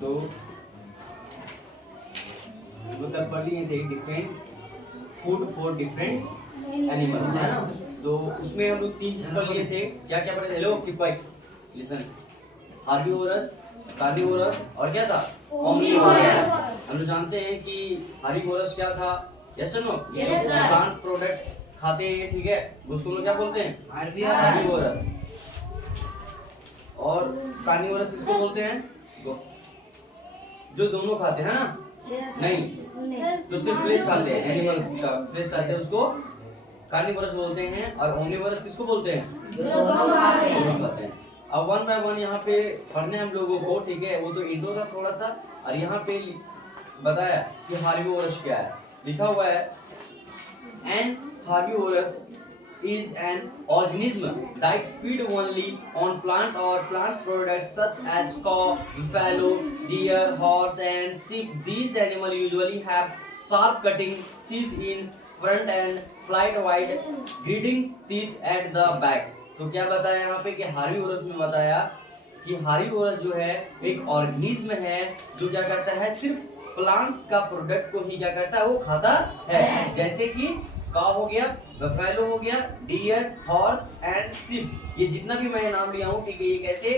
तो कल पढ़ लिए थे different food for different animals, है ना। तो उसमें हम लोग 3 चीज पढ़ लिए थे। क्या क्या पढ़े थे? Hello keep quiet, listen. Herbivores, carnivorous और क्या था? ओमनीवोरस। हम लोग जानते हैं कि हार्बीवोरस क्या था? यस और नो? प्लांट्स प्रोडक्ट खाते हैं, ठीक है, उसको लोग क्या बोलते हैं? हार्बीवोरस। और कार्निवोरस किसको बोलते हैं? जो दोनों खाते हैं ना? नहीं, जो सिर्फ फ्लेश खाते हैं, एनिमल्स का फ्लेश खाते हैं, उसको कार्निवोरस बोलते हैं। और ओमनीवोरस किसको बोलते हैं? जो दोनों खाते हैं। अब 1 बाय 1 यहाँ पे पढ़ने हम लोगों को, ठीक है। वो तो इंट्रो था थोड़ा सा, और यहाँ पे बताया कि हार्बीवोरस क्या है। लिखा हुआ है an herbivorous is an organism that feed only on plant or plant products such as cow, buffalo, deer, horse and sheep. These animals usually have sharp cutting teeth in front and flight wide gritting teeth at the back. तो क्या बताया यहाँ पे कि herbivores में बताया कि herbivores जो है एक ऑर्गेनिज्म है जो क्या करता है, सिर्फ प्लांट्स का प्रोडक्ट को ही क्या करता है, वो खाता है। जैसे कि काऊ हो गया, बफेलो हो गया, डियर, हॉर्स एंड शिप। ये जितना भी मैं नाम लिया हूँ, ठीक है, ये कैसे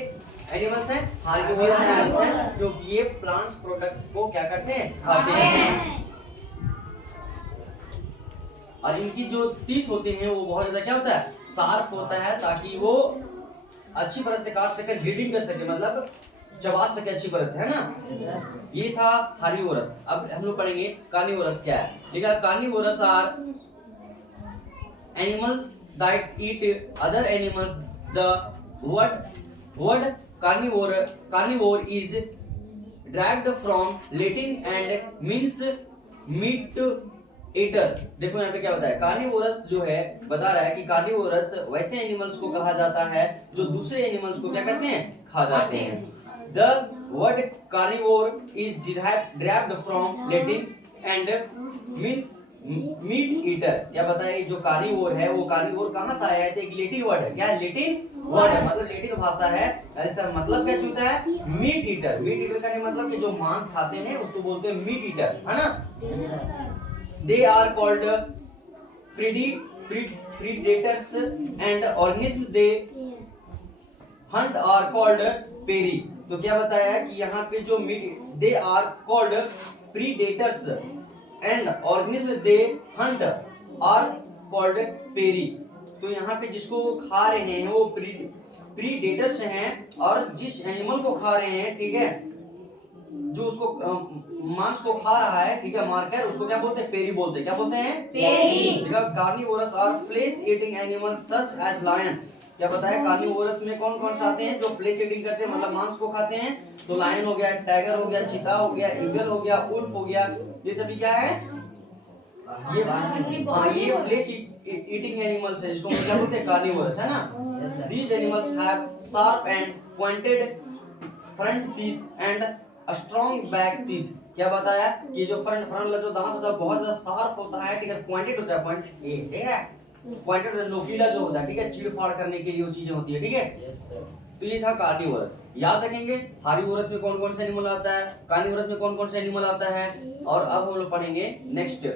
एनिमल्स हैं? हार्बीवोरस एनिमल्स हैं, क्योंकि ये प्लांट्स प्रोडक्ट को क्या करते हैं, खाते हैं। और इनकी जो टीथ होते हैं वो बहुत ज्यादा क्या होता है, शार्प होता है, ताकि वो अच्छी तरह से काट सके, ग्रेडिंग कर सके, मतलब चबा सके अच्छी तरह से, है ना। ये था हार्बीवोरस। अब हम लोग पढ़ेंगे कार्निवोरस क्या है। देखा, carnivorous are animals that eat other animals. The word carnivore is derived from Latin and means meat eaters. देखो यहाँ पे क्या बताया, कार्निवोरस जो है बता रहा है कि कार्निवोरस वैसे एनिमल्स को कहा जाता है जो दूसरे एनिमल्स को क्या करते हैं, खा जाते हैं। The word carnivore is derived from Latin and means meat eater. क्या बताया, जो कार्निवोर है वो कार्निवोर कहाँ से आया है? एक लेटिन वर्ड है। क्या है? लेटिन वर्ड है, मतलब लेटिन भाषा है। इसका मतलब क्या होता है? Meat eater. मीट ईटर का मतलब कि जो मांस खाते हैं उसको बोलते हैं मीट ईटर, है ना। They are called predators and organism they hunt are called prey. तो क्या बताया कि यहाँ पे जो meat, they are called predators and organism they hunt are called prey. तो यहाँ पे जिसको वो खा रहे हैं वो प्रीडेटर्स हैं, और जिस एनिमल को खा रहे हैं, ठीक है, जो उसको मांस को खा रहा है, ठीक है, मारकर, उसको क्या बोलते हैं? पेरी बोलते हैं। क्या बोलते हैं? Prey. Carnivorous are flesh eating animals such as lion. क्या बताया, कार्निवोरस में कौन कौन से आते हैं जो फ्लेश ईटिंग करते हैं, मतलब मांस को खाते हैं? तो लायन हो गया, टाइगर हो गया, चीता हो गया, ईगल हो गया, उल्फ हो गया, ये सभी क्या है? ये फ्लेश ईटिंग एनिमल्स है, जिसको क्या बोलते हैं? कार्निवोरस, है ना। These animals have sharp and pointed front teeth and a strong back teeth. क्या बताया कि जो फ्रंट वाला जो दांत होता है बहुत ज्यादा शार्प होता है, ठीक है, पॉइंटेड होता है, पॉइंट ठीक है, पॉइंटेड नोकीला जो होता है, ठीक है, चीड़-फाड़ करने के लिए वो चीजें होती है, ठीक है। तो ये था कार्निवोरस। याद रखेंगे हार्बीवोरस में कौन कौन से एनिमल आता है, कार्निवोरस में कौन कौन से एनिमल आता है। और अब हम लोग पढ़ेंगे नेक्स्ट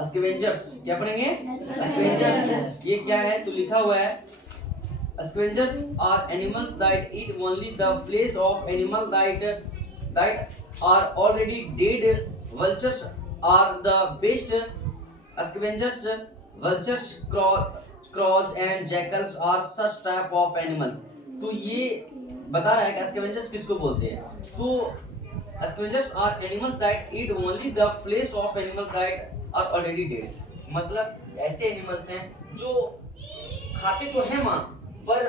स्कैवेंजर्स। क्या पढ़ेंगे? स्कैवेंजर्स। ये क्या है? तो लिखा हुआ है scavengers are animals that eat only the flesh of animals that are already dead. Vultures are the best scavengers. Vultures, crows and jackals are such type of animals. तो ये बता रहा है कि scavengers किसको बोलते हैं। तो scavengers are animals that eat only the flesh of animals that are already dead. मतलब ऐसे एनिमल्स हैं जो खाते तो हैं मांस, पर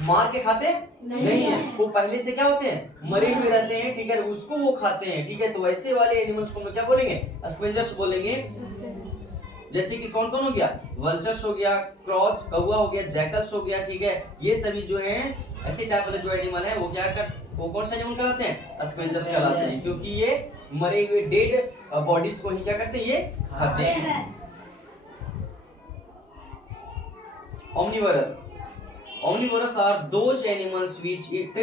मार के खाते नहीं है। वो पहले से क्या होते हैं? मरे हुए रहते हैं, ठीक है, उसको वो खाते हैं, ठीक है। तो ऐसे वाले एनिमल्स को हम क्या बोलेंगे? स्कैवेंजर्स बोलेंगे। जैसे कि कौन कौन हो गया? वल्चर्स हो गया, क्रॉस कौवा हो गया, जैकल्स हो गया, ठीक है। ये सभी जो हैं ऐसे टाइप वाले जो एनिमल हैं वो कौन सा एनिमल कहलाते हैं? स्कैवेंजर्स कहलाते हैं, क्योंकि ये मरे हुए डेड बॉडीज को ही क्या करते हैं? ये खाते हैं। Omnivorous are those animals which eat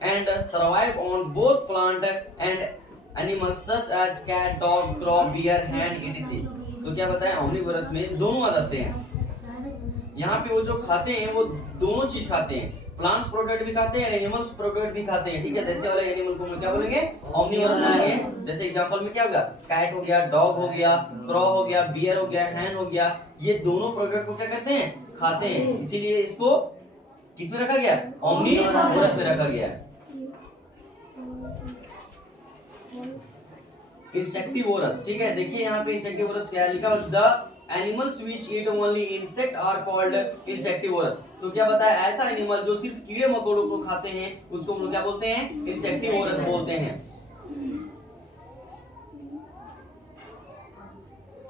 and survive on both plant and animals such as cat, dog, crow, bear, hen, etc. तो क्या बताएं, omnivorous में दोनों आ जाते हैं। यहाँ पे वो जो खाते हैं वो दोनों चीज खाते हैं, प्लांट्स प्रोडक्ट भी खाते हैं, एनिमल्स प्रोडक्ट भी खाते हैं, ठीक है। जैसे वाले एनिमल को हम क्या बोलेंगे, ओमनिवोरस बोलेंगे। जैसे एग्जांपल में क्या होगा, कैट हो गया, डॉग हो गया, क्रो हो गया, बियर हो गया, हैन हो गया, ये दोनों प्रोडक्ट को क्या करते हैं, खाते हैं। इसीलिए इसको किस में रखा गया, ओमनिवोरस में रखा गया है। इंसेक्टिवोरस, ठीक है। देखिए यहाँ पे इंसेक्टिवोरस क्या है लिखा, the animals which eat only insect are called insectivorous. तो क्या बताया, ऐसा एनिमल जो सिर्फ कीड़े मकोड़ों को खाते हैं उसको हम लोग क्या बोलते हैं, इंसेक्टिवोरस बोलते हैं।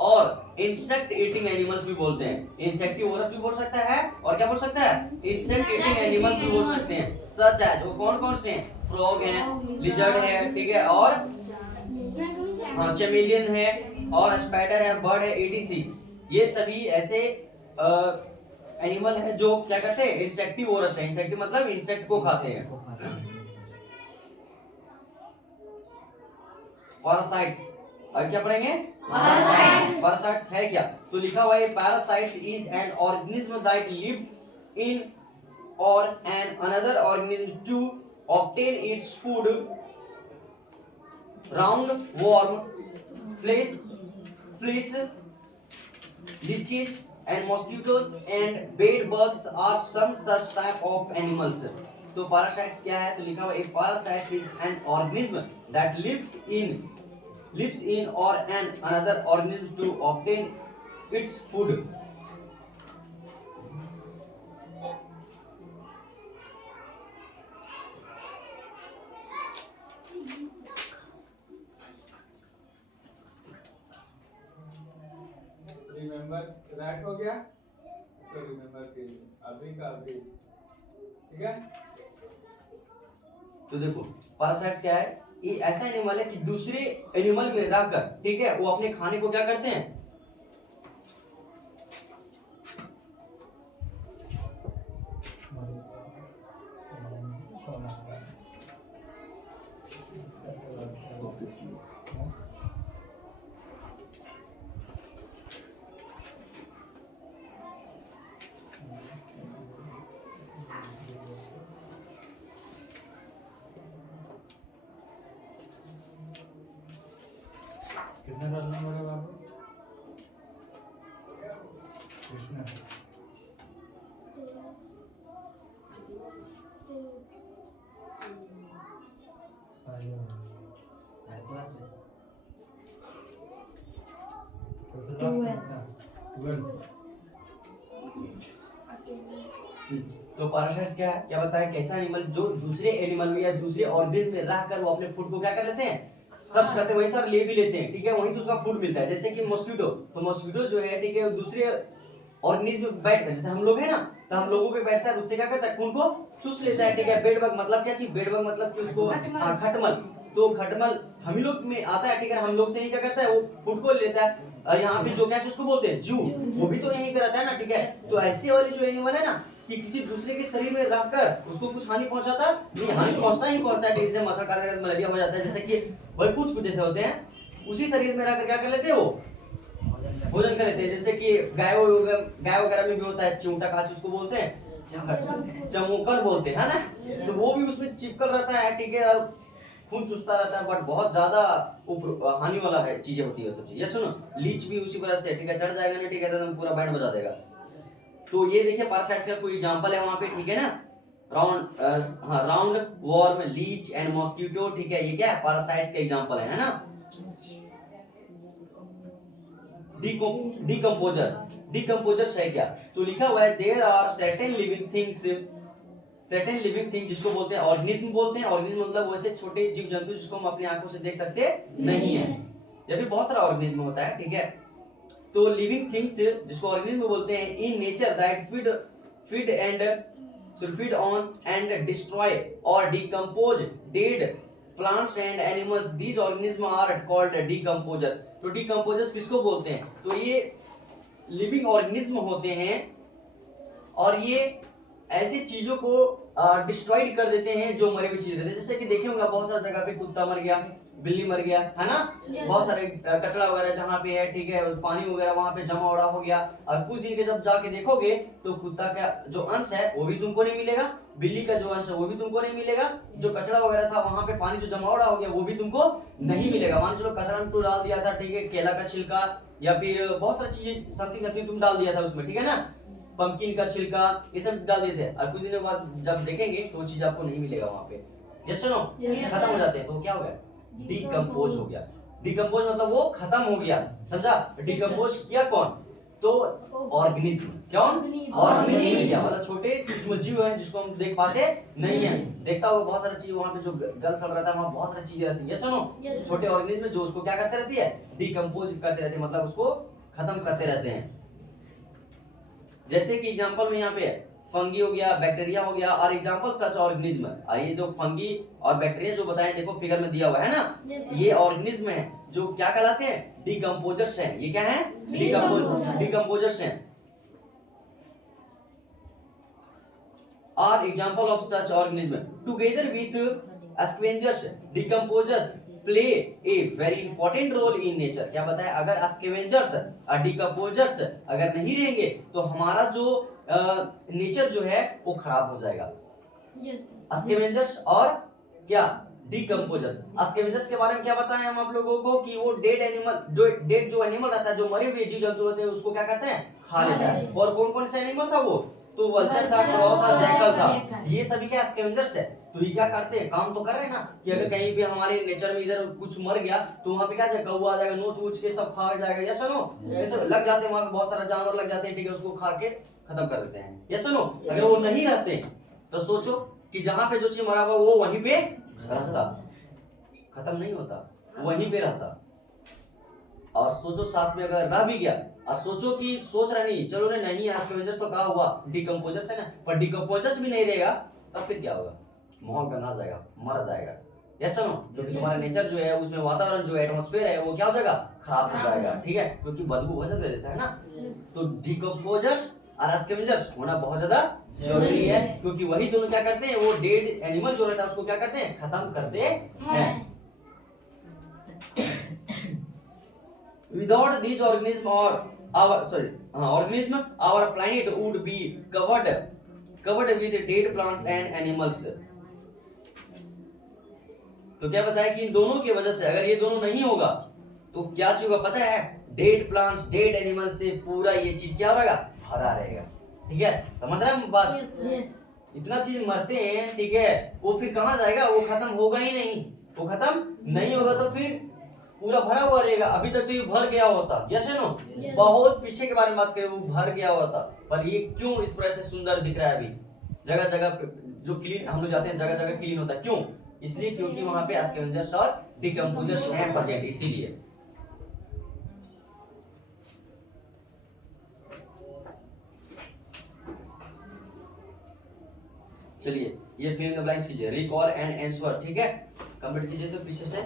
और इंसेक्ट ईटिंग एनिमल्स भी बोलते हैं, इंसेक्टिवोरस भी बोल सकता है और क्या बोल सकता है, इंसेक्ट ईटिंग एनिमल्स भी बोल सकते हैं। सच एज, वो कौन कौन से हैं, फ्रॉग हैं, लिजर्ड है, ठीक है, और हाँ चैमेलियन है, और स्पाइडर है, बर्ड है, एटीसी। ये सभी ऐसे एनिमल है जो क्या करते हैं, इंसेक्टिवोरस है। इंसेक्टिव मतलब इंसेक्ट को खाते हैं। पैरासाइट्स, अब क्या पढ़ेंगे, पैरासाइट्स है क्या, तो लिखा हुआ है parasites is an organism that live in और an another organism to obtain its food. Round worm, fleas, leeches and mosquitoes and bed bugs are some such type of animals. तो parasites क्या है, तो लिखा हुआ है parasites is an organism that lives in or an another organism to obtain its food. Remember rat हो गया, तो रिमेंबर अभी का अभी, ठीक है। तो देखो पैरासाइट्स क्या है, ये ऐसा एनिमल है कि दूसरे एनिमल में रहकर, ठीक है, वो अपने खाने को क्या करते हैं, कितना डालना पड़ेगा बाबू, कृष्णा तो पैरासाइट्स क्या है, क्या बताया, कैसा एनिमल जो दूसरे एनिमल में या दूसरे ऑर्गेनिज्म में रहकर वो अपने फूड को क्या कर लेते हैं, सर्च करते हैं, वहीं सर ले भी लेते हैं, ठीक है, वहीं से उसका फूड मिलता है। जैसे कि मॉस्किटो, तो मॉस्किटो जो है, ठीक है, दूसरे ऑर्गेनिज्म में बैठकर, जैसे हम लोग है ना, तो हम लोगों पे बैठता है, उससे क्या करता है, खून को चूस लेता है, ठीक है। बेड बग मतलब क्या चीज, बेड बग मतलब कि उसको खटमल, तो खटमल हम ही लोग में आता है, ठीक है, हम लोग से ही क्या करता है, वो फूड को लेता है। और यहाँ पे जो क्या उसको बोलते हैं, जू, वो भी तो यहीं पे रहता है ना, ठीक है। तो ऐसे वाली जो एनिमल है ना, कि किसी दूसरे के शरीर में रखकर उसको कुछ हानि पहुंचाता नहीं, हानि पहुंचता ही पहुंचता है, जैसे मशा काटने का मलेरिया हो जाता है, जैसे कि वही कुछ जैसे होते हैं, उसी शरीर में रहकर क्या कर लेते हैं, वो भोजन कर लेते हैं। जैसे कि गाय वगैरह में भी होता है, चिमटा कांच उसको बोलते हैं, चमोकन बोलते हैं, है ना, तो वो भी उसमें चिपकल रहता है, ठीक है, और खून चूसता रहता है, बट बहुत ज्यादा हानि वाला है, चीजें होती है सब चीज। ये सुनो, लीच भी उसी तरह से, ठीक है, चढ़ जाएगा ना, ठीक है, तो पूरा बैंड बजा देगा। तो ये देखिए पैरासाइट्स का कोई एग्जांपल है वहां पे, ठीक है ना, round worm, leech and mosquito, ठीक है, ये क्या है, पैरासाइट्स के एग्जांपल है ना। डिकम्पोजर्स है क्या, तो लिखा हुआ है there are certain living thing जिसको बोलते हैं ऑर्गेनिज्म बोलते हैं। ऑर्गेनिज्म मतलब वैसे छोटे जीव जंतु जिसको हम अपनी आंखों से देख सकते नहीं है, या फिर बहुत सारा ऑर्गेनिज्म होता है, ठीक है। तो लिविंग थिंग्स जिसको ऑर्गेनिज्म बोलते हैं in nature that feed on and destroy और decompose dead plants and animals, these organism are called decomposers. तो डिकम्पोजर्स किसको बोलते हैं, तो ये लिविंग ऑर्गेनिज्म होते हैं, और ये ऐसी चीजों को डिस्ट्रॉयड कर देते हैं जो मरे हुए चीज रहते हैं। जैसे कि देखे होंगे बहुत सारी जगह पे कुत्ता मर गया, बिल्ली मर गया, है ना, बहुत सारे कचरा वगैरह जहाँ पे है, ठीक है, पानी वगैरह वहाँ पे जमा उड़ा हो गया, और कुछ दिन के जब जाके देखोगे तो कुत्ता का जो अंश है वो भी तुमको नहीं मिलेगा, बिल्ली का जो अंश है वो भी तुमको नहीं मिलेगा, जो कचरा वगैरह था वहाँ पे पानी जो जमा उड़ा हो गया वो भी तुमको नहीं मिलेगा। मान चलो कचरा में तू डाल दिया था, ठीक है, केला का छिलका या फिर बहुत सारी चीजें समथिंग तुम डाल दिया था उसमें, ठीक है ना, पंपकिन का छिलका, ये सब डाल दिए थे, और कुछ दिनों बाद जब देखेंगे तो वो चीज आपको नहीं मिलेगा वहाँ पे। यस नो, खत्म हो जाते हैं, तो क्या हो गया, डिकम्पोज हो गया। डिकम्पोज मतलब वो खत्म हो गया, समझा। डिकम्पोज किया कौन, तो ऑर्गेनिज्म, कौन, ऑर्गेनिज्म किया, मतलब छोटे सूक्ष्म जीव हैं जिसको हम देख पाते नहीं है। देखता होगा बहुत सारी चीज वहाँ पे जो गल सड़ रहा था, वहाँ बहुत सारी चीजें रहती है, यस नो, छोटे ऑर्गेनिज्म जो उसको क्या करते रहती है, डिकम्पोज करते रहते हैं, मतलब उसको खत्म करते रहते हैं। जैसे कि एग्जांपल में यहाँ पे फंगी हो गया, बैक्टीरिया हो गया, और एग्जांपल सच ऑर्गेनिज्म। ये जो फंगी और बैक्टीरिया जो बताए देखो फिगर में दिया हुआ है ना, ये ऑर्गेनिज्म है जो क्या कहलाते हैं, डिकम्पोजर्स हैं। ये क्या है, डिकम्पोजर्स हैं। और example of such organism together with scavengers, decomposers play a very important role in nature. क्या बताया, अगर स्कैवेंजर्स और डिकम्पोजर्स अगर नहीं रहेंगे तो हमारा जो नेचर जो है वो खराब हो जाएगा। स्कैवेंजर्स और क्या, डिकम्पोजर्स। स्कैवेंजर्स के बारे में क्या बताएं हम आप लोगों को कि वो डेड एनिमल, जो एनिमल रहता है, जो मरे हुए जीव जंतु होते हैं उसको क्या करते हैं, खा लेता है। और कौन कौन सा एनिमल था वो, तो वल्चर था, क्रॉ था, जैकल था, ये सभी क्या स्कैवेंजर्स है। तो ये क्या करते हैं, काम तो कर रहे हैं ना, कि अगर कहीं पे हमारे नेचर में इधर कुछ मर गया तो वहां पे क्या जाएगा, कौवा आ जाएगा, नोच वोच के सब खा जाएगा, यस नो, ऐसे लग जाते हैं वहां पे बहुत सारा जानवर लग जाते हैं, ठीक है, उसको खा के खत्म कर देते हैं, यस नो। अगर वो नहीं रहते तो सोचो कि जहां पे जो चीज मरा हुआ वो वहीं पे रहता, खत्म नहीं होता, वहीं पे रहता। और सोचो साथ में अगर रह भी गया, और सोचो कि सोच रहा नहीं, चलो नहीं स्कैवेंजर्स तो कहा हुआ, डिकम्पोजर्स है ना, पर डिकम्पोजर्स भी नहीं रहेगा तब फिर क्या होगा, माहौल गंदा जाएगा, मर जाएगा, यस नो, क्योंकि तुम्हारा नेचर जो है उसमें वातावरण जो एटमॉस्फेयर है वो क्या हो जाएगा, खराब हो जाएगा, ठीक है, क्योंकि बदबू बहुत ज्यादा देता है ना। तो डिकम्पोजर्स और स्कैवेंजर्स होना बहुत ज्यादा जरूरी है, क्योंकि वही दोनों क्या करते हैं, वो डेड एनिमल जो रहता है उसको क्या करते हैं, खत्म करते हैं। Without these organism or organism, our planet would be covered with dead plants and animals. तो क्या बताया कि इन दोनों की वजह से, अगर ये दोनों नहीं होगा तो क्या चीज होगा पता है, डेड प्लांट्स, डेड एनिमल्स से पूरा ये चीज क्या रहेगा, भरा रहेगा, ठीक है, समझ रहे हैं बात। इतना चीज मरते हैं, ठीक है, वो फिर कहाँ जाएगा, वो खत्म होगा ही नहीं, वो खत्म नहीं होगा तो फिर पूरा भरा हुआ रहेगा। अभी तक तो ये भर गया होता, यस नो, बहुत पीछे के बारे में बात करें, वो भर गया होता, पर ये क्यों इस तरह से सुंदर दिख रहा है अभी, जगह जगह जो क्लीन हम लोग जाते हैं, जगह जगह क्लीन होता है, क्यों, इसलिए क्योंकि वहां पे स्कैवेंजर्स और डिकम्पोजर्स हैं प्रेजेंट, इसीलिए। चलिए ये फिल इन द ब्लैंक्स कीजिए, रिकॉल एंड आंसर, ठीक है, कंप्लीट कीजिए तो पीछे से।